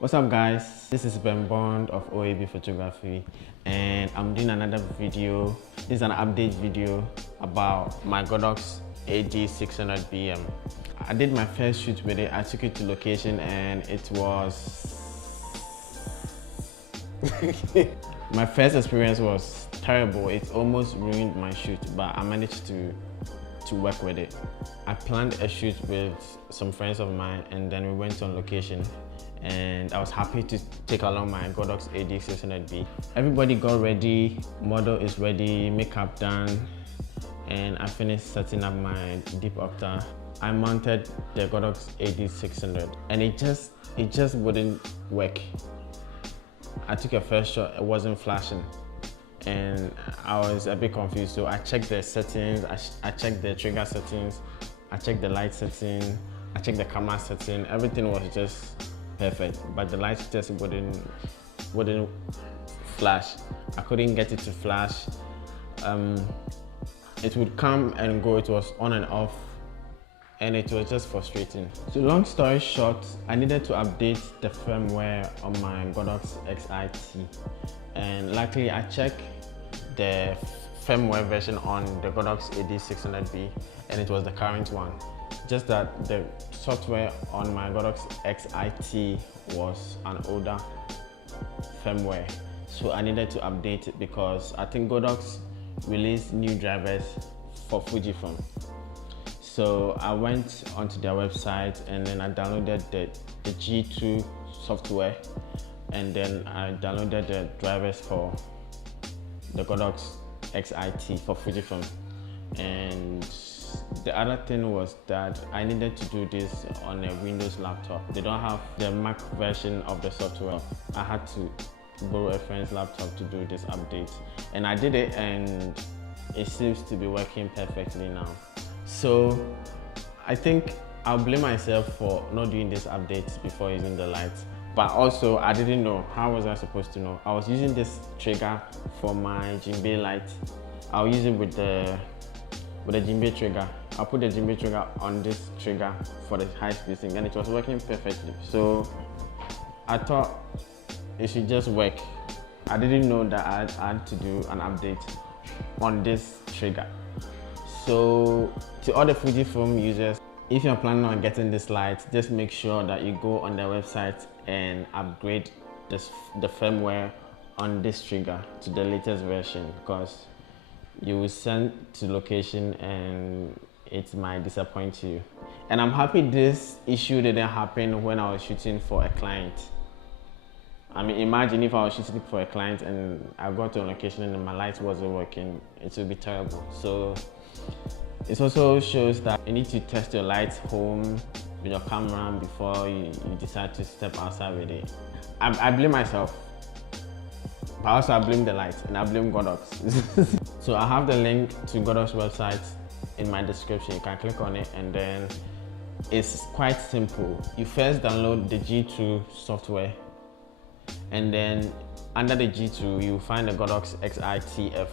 What's up guys, this is Ben Bond of OAB Photography and I'm doing another video. This is an update video about my Godox AD600bm. I did my first shoot with it. I took it to location and it was my first experience was terrible. It almost ruined my shoot, but I managed to work with it. I planned a shoot with some friends of mine and then we went on location and I was happy to take along my Godox AD600B. Everybody got ready, model is ready, makeup done, and I finished setting up my deep octa. I mounted the Godox AD600 and it just wouldn't work. I took a first shot, it wasn't flashing and I was a bit confused, so I checked the settings, I checked the trigger settings, I checked the light setting, I checked the camera setting. Everything was just perfect, but the light just wouldn't flash. I couldn't get it to flash. It would come and go, it was on and off, and it was just frustrating. So long story short, I needed to update the firmware on my Godox XIT, and luckily I checked the firmware version on the Godox AD600B and it was the current one. Just that the software on my Godox XIT was an older firmware, so I needed to update it because I think Godox released new drivers for FUJIFILM. So I went onto their website and then I downloaded the G2 software and then I downloaded the drivers for the Godox XIT for FUJIFILM. And the other thing was that I needed to do this on a Windows laptop. They don't have the Mac version of the software. I had to borrow a friend's laptop to do this update. And I did it and it seems to be working perfectly now. So I think I'll blame myself for not doing this update before using the lights. But also I didn't know. How was I supposed to know? I was using this trigger for my Jimbe light. I'll use it with the Jimbe trigger. I'll put the Jimbe trigger on this trigger for the high speed sync and it was working perfectly. So I thought it should just work. I didn't know that I had to do an update on this trigger. So to all the FUJIFILM users, if you're planning on getting this light, just make sure that you go on their website and upgrade the firmware on this trigger to the latest version, because you will send to location and it might disappoint you. And I'm happy this issue didn't happen when I was shooting for a client. I mean, imagine if I was shooting for a client and I got to a location and my light wasn't working, it would be terrible. So it also shows that you need to test your lights home with your camera before you decide to step outside with it. I blame myself, but also I blame the light and I blame Godox. So I have the link to Godox website in my description. You can click on it and then it's quite simple. You first download the G2 software and then under the G2 you find the Godox XIT-F.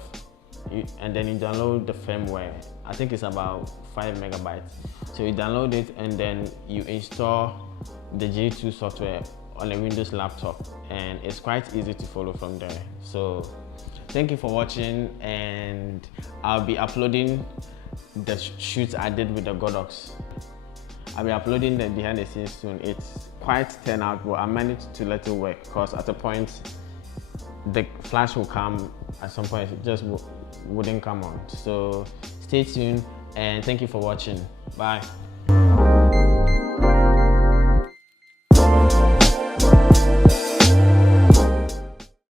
And then you download the firmware. I think it's about 5 megabytes. So you download it and then you install the G2 software on a Windows laptop and it's quite easy to follow from there. So thank you for watching and I'll be uploading the shoots I did with the Godox. I'll be uploading the behind the scenes soon. It's quite turned out, but I managed to let it work because at a point the flash will come at some point, it just wouldn't come on. So stay tuned and thank you for watching. Bye.